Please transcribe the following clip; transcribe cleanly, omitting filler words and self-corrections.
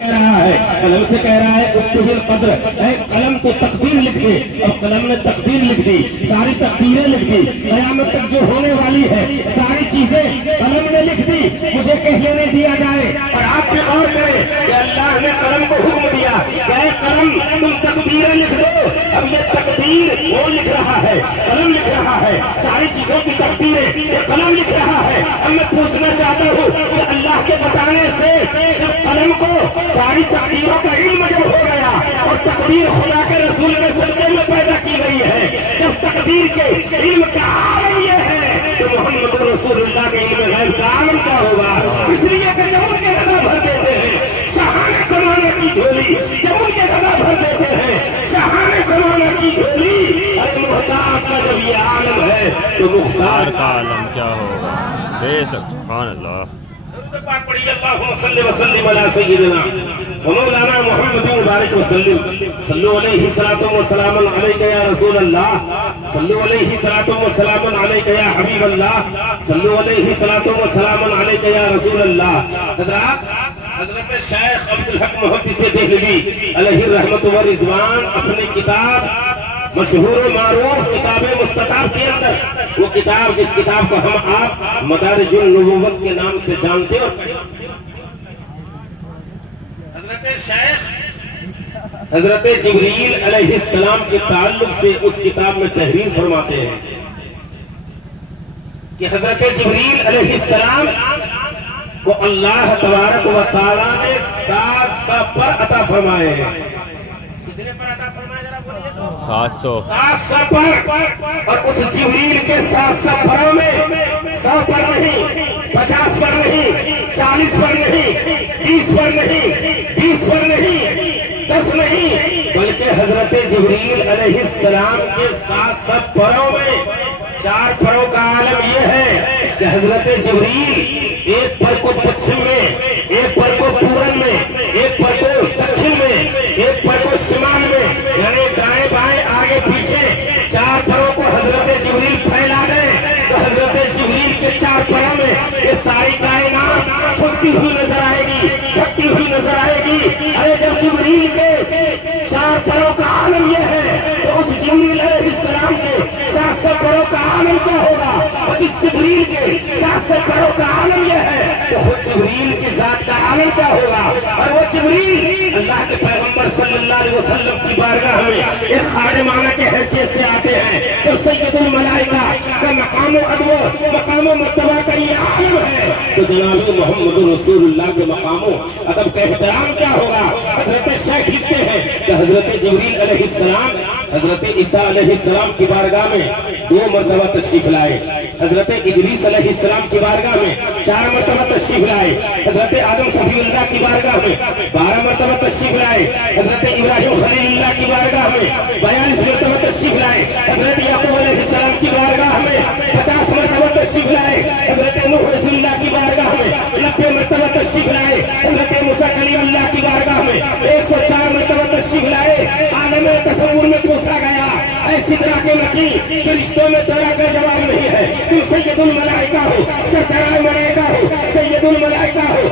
کہہ رہا ہے، قلم سے کہہ رہا ہے اکتب القدر، اے قلم تو تقدیر لکھ دے، اور قلم نے تقدیر لکھ دی، ساری تقدیریں لکھ دی، قیامت تک جو ہونے والی ہے ساری چیزیں قلم نے لکھ دی، مجھے کہنے نہیں دیا جائے۔ اور آپ بھی غور کریں کہ اللہ نے قلم کو حکم دیا کہ اے قلم تم تقدیریں لکھ دو۔ اب یہ تقدیر وہ لکھ رہا ہے، قلم لکھ رہا ہے، ساری چیزوں کی تقدیریں یہ قلم لکھ رہا ہے۔ اب میں پوچھنا چاہتا ہوں کہ اللہ کے بتانے سے جب قلم کو ساری تقدیروں کا علم جب ہو گیا اور تقدیر خدا کے رسول کے صدقے میں پیدا کی گئی ہے، جب تقدیر کے علم کا عالم یہ ہے تو محمد رسول اللہ کے علم غیب کا عالم کیا ہوگا؟ اس لیے کہ جب ان کے گدا بھر دیتے ہیں شاہانہ زمانہ کی جھولی، جب ان کے گدا بھر دیتے ہیں شاہانہ زمانہ کی جھولی، ارے محتاج کا جب یہ عالم ہے تو مختار کا عالم کیا ہوگا؟ بے شک، سبحان اللہ۔ پاک پڑھیے اللہم صلی وسلم علی سیدنا ومولانا محمد مبارک وسلم، صلو علیہ صلاۃ و سلام علیک یا رسول اللہ، صلو علیہ صلاۃ و سلام علیک یا حبیب اللہ، صلو علیہ صلاۃ و سلام علیک یا رسول اللہ۔ حضرات، حضرت شیخ عبدالحق محدث دہلوی علیہ الرحمۃ والرضوان اپنی کتاب مشہور و معروف کتاب مستطاب کے اندر، وہ کتاب جس کتاب کو ہم آپ مدارج النبوت کے نام سے جانتے ہو، حضرت شیخ حضرت جبریل علیہ السلام کے تعلق سے اس کتاب میں تحریر فرماتے ہیں کہ حضرت جبریل علیہ السلام کو اللہ تبارک و تعالیٰ نے 700 پر عطا فرمائے ہیں۔ کتنے پر عطا فرمائے ذرا بولیے تو؟ 700 پر، اور اس جبریل کے 700 پروں میں 100 پر نہیں، 50 پر نہیں، 40 پر نہیں، 30 پر نہیں، 20 پر نہیں، 10 نہیں، بلکہ حضرت جبریل علیہ السلام کے 700 پروں میں 4 پروں کا عالم یہ ہے کہ حضرت جبریل ایک پر کو پچھم میں، ایک پر کو پورن میں، ایک پر کو دکھن میں، ایک پر کو شمال میں، یعنی دائیں بائیں آگے پیچھے 4 پروں کو حضرت جبریل پھیلا دے تو حضرت جبریل کے 4 پروں میں یہ ساری کائنات چھپتی ہوئی نظر آئے گی، ڈھکتی ہوئی نظر آئے گی۔ ارے جب جبریل کے 4 پروں کا عالم یہ ہے تو اس جبریل علیہ السلام کے 400 پروں کا عالم کیا ہوگا؟ اور جس جبریل کے 400 پروں کا عالم یہ ہے تو خود جبریل کی ذات کا عالم کیا ہوگا؟ اور وہ جبریل اللہ کے پیغمبر صلی اللہ علیہ وسلم کی بارگاہ میں ایک خادمانہ کے حیثیت سے آتے ہیں تو سید الملائکہ کا مقام و ادب، مقام و مرتبہ کا یہ عالم ہے تو جناب محمد رسول اللہ کے مقام و ادب کا احترام کیا ہوگا؟ حضرت شیخ لکھتے ہیں کہ حضرت جبریل علیہ السلام حضرت عیسیٰ علیہ السلام کی بارگاہ میں 2 مرتبہ تشریف لائے، حضرت ادریس علیہ السلام کی بارگاہ میں 4 مرتبہ تشریف لائے، حضرت آدم صفی اللہ کی بارگاہ میں 12 مرتبہ تشریف لائے، حضرت ابراہیم خلیل اللہ کی بارگاہ میں 42 مرتبہ تشریف لائے، حضرت یعقوب علیہ السلام کی بارگاہ میں 50 مرتبہ تشریف لائے، حضرت نوح رسول اللہ کی بارگاہ میں 90 مرتبہ تشریف لائے، حضرت موسیٰ کلیم اللہ کی بارگاہ میں 104 مرتبہ تشریف لائے۔ عالم تصور میں پوچھا گیا ایسی طرح کے مکی فرشتوں میں تیرا کا جواب نہیں ہے، تم سید الملائکہ ہو، سردار ملائکہ ہو، سید الملائکہ ہو۔